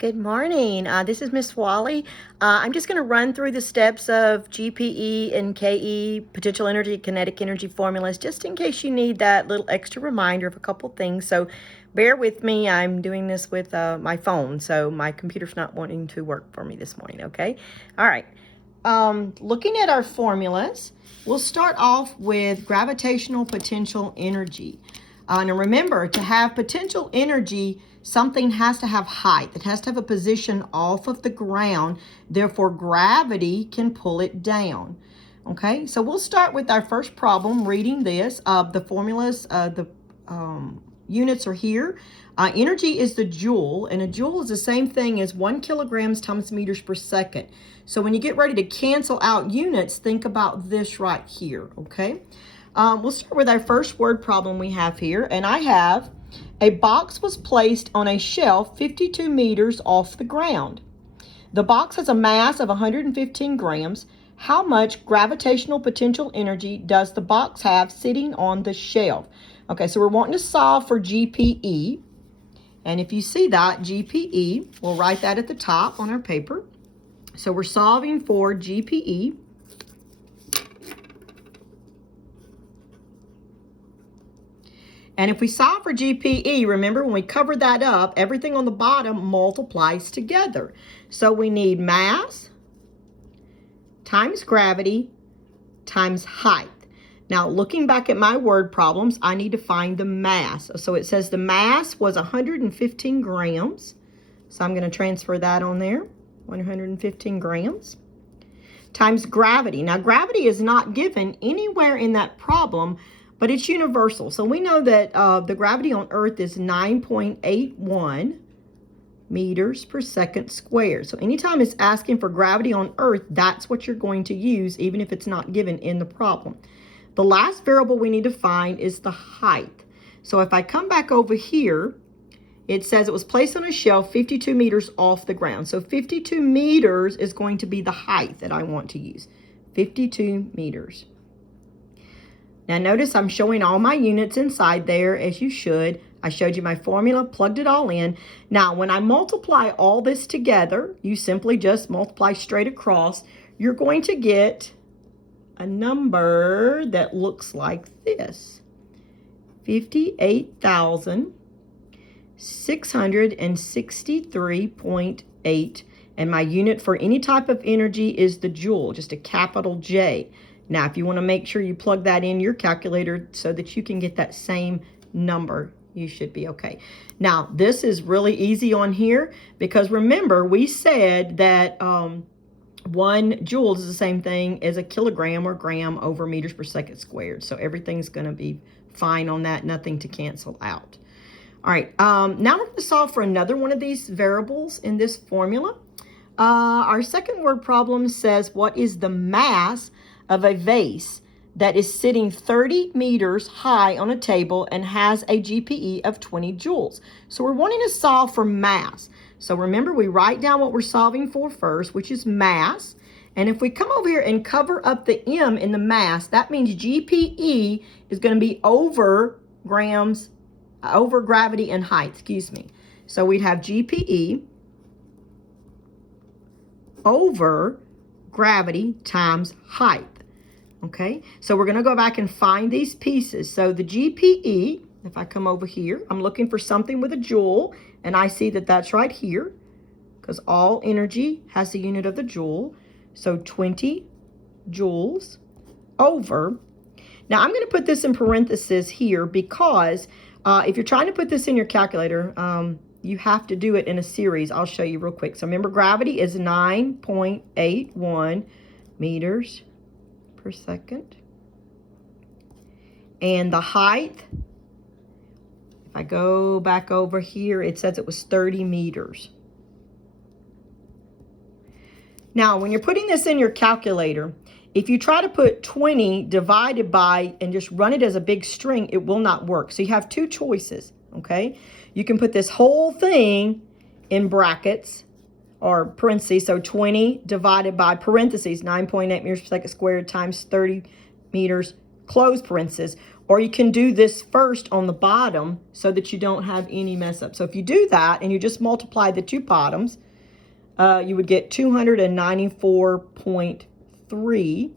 Good morning. This is Miss Wally. I'm just going to run through the steps of GPE and KE, potential energy, kinetic energy formulas, just in case you need that little extra reminder of a couple things. So bear with me. I'm doing this with my phone, so my computer's not wanting to work for me this morning, okay? All right. Looking at our formulas, we'll start off with gravitational potential energy. Now remember, to have potential energy, something has to have height. It has to have a position off of the ground. Therefore, gravity can pull it down. Okay, so we'll start with our first problem, reading this. The formulas, the units are here. Energy is the joule, and a joule is the same thing as 1 kilograms times meters per second. So when you get ready to cancel out units, think about this right here, okay? We'll start with our first word problem we have here, and I have a box was placed on a shelf 52 meters off the ground. The box has a mass of 115 grams. How much gravitational potential energy does the box have sitting on the shelf? Okay, so we're wanting to solve for GPE. And if you see that, GPE, we'll write that at the top on our paper. So we're solving for GPE. And if we solve for GPE, remember when we covered that up, everything on the bottom multiplies together. So we need mass times gravity times height. Now, looking back at my word problems, I need to find the mass. So it says the mass was 115 grams. So I'm going to transfer that on there, 115 grams. Times gravity. Now, gravity is not given anywhere in that problem, but it's universal. So we know that the gravity on Earth is 9.81 meters per second squared. So anytime it's asking for gravity on Earth, that's what you're going to use, even if it's not given in the problem. The last variable we need to find is the height. So if I come back over here, it says it was placed on a shelf 52 meters off the ground. So 52 meters is going to be the height that I want to use. 52 meters. Now notice I'm showing all my units inside there, as you should. I showed you my formula, plugged it all in. Now when I multiply all this together, you simply just multiply straight across. You're going to get a number that looks like this. 58,663.8. And my unit for any type of energy is the joule, just a capital J. Now, if you want to make sure you plug that in your calculator so that you can get that same number, you should be okay. Now, this is really easy on here because remember, we said that 1 joule is the same thing as a kilogram or gram over meters per second squared. So everything's going to be fine on that, nothing to cancel out. All right, now we're going to solve for another one of these variables in this formula. Our second word problem says, what is the mass of a vase that is sitting 30 meters high on a table and has a GPE of 20 joules? So we're wanting to solve for mass. So remember, we write down what we're solving for first, which is mass. And if we come over here and cover up the M in the mass, that means GPE is going to be over gravity and height, excuse me. So we'd have GPE over gravity times height. Okay, so we're going to go back and find these pieces. So the GPE, if I come over here, I'm looking for something with a joule, and I see that that's right here because all energy has the unit of the joule. So 20 joules over. Now I'm going to put this in parentheses here because if you're trying to put this in your calculator, you have to do it in a series. I'll show you real quick. So remember, gravity is 9.81 meters per second. And the height, if I go back over here, it says it was 30 meters. Now, when you're putting this in your calculator, if you try to put 20 divided by and just run it as a big string, it will not work. So you have two choices, okay? You can put this whole thing in brackets or parentheses, so 20 divided by parentheses, 9.8 meters per second squared times 30 meters, close parentheses. or you can do this first on the bottom so that you don't have any mess up. So if you do that and you just multiply the two bottoms, you would get 294.3.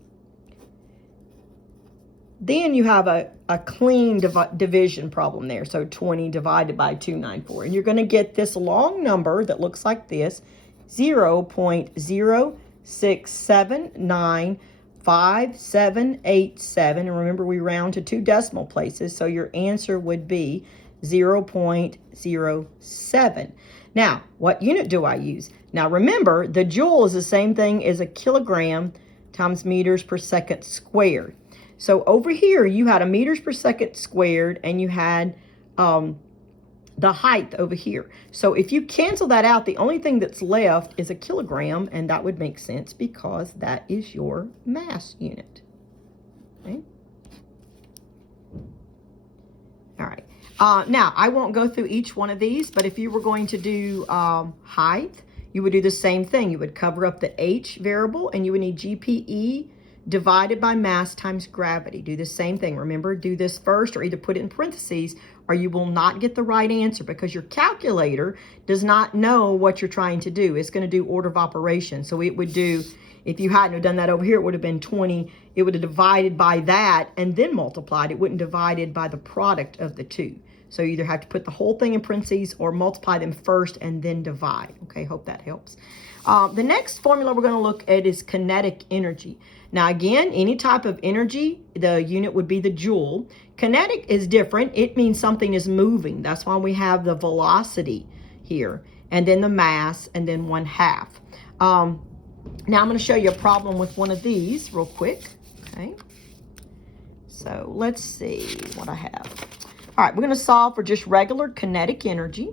Then you have a clean division problem there. So 20 divided by 294. And you're going to get this long number that looks like this, 0.06795787. And remember, we round to 2 decimal places, so your answer would be 0.07. Now, what unit do I use? Now, remember, the joule is the same thing as a kilogram times meters per second squared. So over here, you had a meters per second squared, and you had the height over here. So if you cancel that out, the only thing that's left is a kilogram, and that would make sense because that is your mass unit. Okay. All right. Now, I won't go through each one of these, but if you were going to do height, you would do the same thing. You would cover up the h variable, and you would need GPE divided by mass times gravity. Do the same thing. Remember, do this first, or either put it in parentheses, or you will not get the right answer because your calculator does not know what you're trying to do. It's going to do order of operation. So it would do, if you hadn't have done that over here, it would have been 20. It would have divided by that and then multiplied. It wouldn't divided by the product of the two. So you either have to put the whole thing in parentheses or multiply them first and then divide. Okay, hope that helps. The next formula we're going to look at is kinetic energy. Now again, any type of energy, the unit would be the joule. Kinetic is different. It means something is moving. That's why we have the velocity here, and then the mass, and then 1/2. Now I'm going to show you a problem with one of these real quick. Okay, so let's see what I have. All right, we're going to solve for just regular kinetic energy.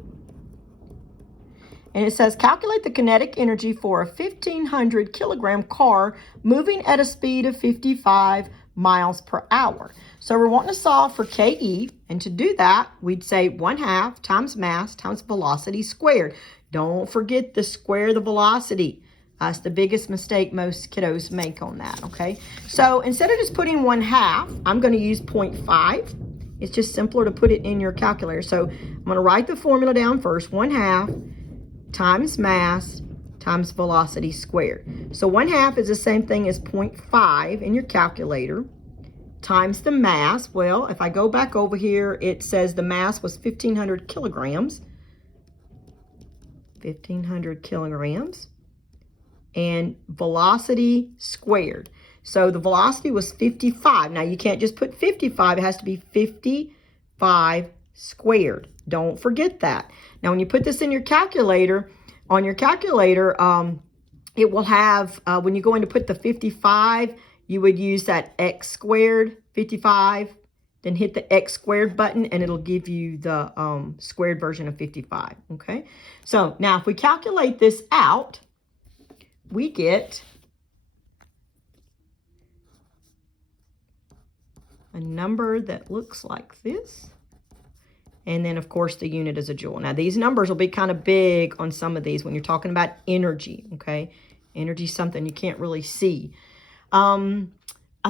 And it says, calculate the kinetic energy for a 1,500 kilogram car moving at a speed of 55 miles per hour. So we're wanting to solve for KE. And to do that, we'd say 1/2 times mass times velocity squared. Don't forget to square the velocity. That's the biggest mistake most kiddos make on that, okay? So instead of just putting 1/2, I'm going to use 0.5. It's just simpler to put it in your calculator. So I'm going to write the formula down first. 1/2 times mass times velocity squared. So 1/2 is the same thing as 0.5 in your calculator times the mass. Well, if I go back over here, it says the mass was 1,500 kilograms. 1,500 kilograms. And velocity squared. So the velocity was 55. Now you can't just put 55. It has to be 55 squared. Don't forget that. Now, when you put this in your calculator, on your calculator, it will have, when you go in to put the 55, you would use that x squared, 55, then hit the x squared button, and it'll give you the squared version of 55, okay? So now if we calculate this out, we get a number that looks like this. And then, of course, the unit is a joule. Now, these numbers will be kind of big on some of these when you're talking about energy, okay? Energy is something you can't really see. I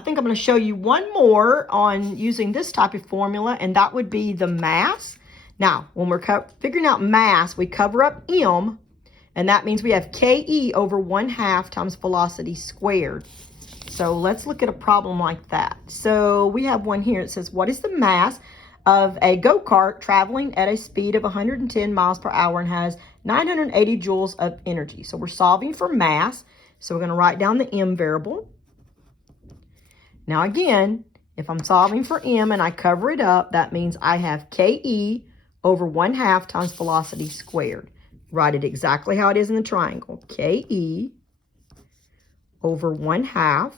think I'm going to show you one more on using this type of formula, and that would be the mass. Now, when we're figuring out mass, we cover up m, and that means we have KE over 1/2 times velocity squared. So let's look at a problem like that. So we have one here. It says, what is the mass of a go-kart traveling at a speed of 110 miles per hour and has 980 joules of energy? So we're solving for mass. So we're going to write down the m variable. Now again, if I'm solving for m and I cover it up, that means I have KE over 1/2 times velocity squared. Write it exactly how it is in the triangle. KE over 1/2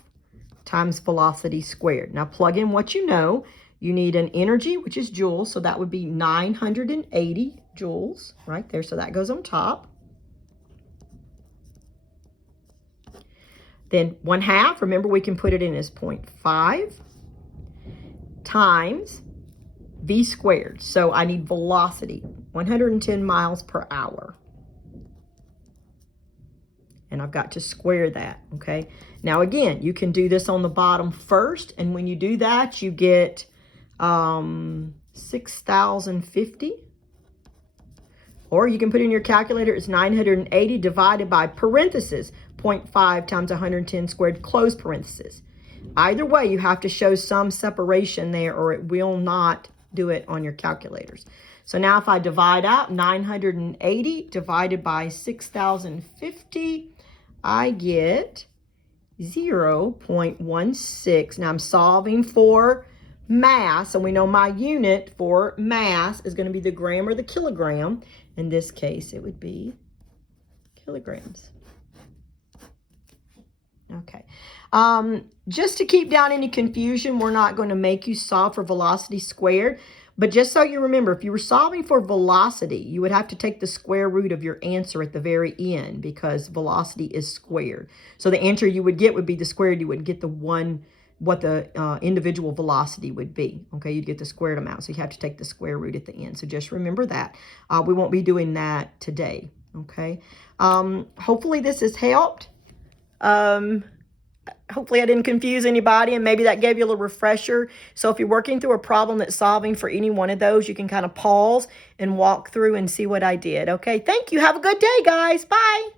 times velocity squared. Now plug in what you know. You need an energy, which is joules, so that would be 980 joules right there. So that goes on top. Then 1/2, remember we can put it in as 0.5 times v squared. So I need velocity, 110 miles per hour. And I've got to square that, okay? Now again, you can do this on the bottom first, and when you do that, you get 6,050. Or you can put in your calculator, it's 980 divided by parentheses, 0.5 times 110 squared, close parentheses. Either way, you have to show some separation there or it will not do it on your calculators. So now if I divide out 980 divided by 6,050, I get 0.16. Now I'm solving for mass, and we know my unit for mass is going to be the gram or the kilogram. In this case, it would be kilograms. Okay. Just to keep down any confusion, we're not going to make you solve for velocity squared. But just so you remember, if you were solving for velocity, you would have to take the square root of your answer at the very end because velocity is squared. So the answer you would get would be the squared. You wouldn't get the one, what the individual velocity would be. Okay, you'd get the squared amount. So you have to take the square root at the end. So just remember that. We won't be doing that today. Okay. Hopefully this has helped. Hopefully I didn't confuse anybody, and maybe that gave you a little refresher. So if you're working through a problem that's solving for any one of those, you can kind of pause and walk through and see what I did. Okay, thank you. Have a good day, guys. Bye.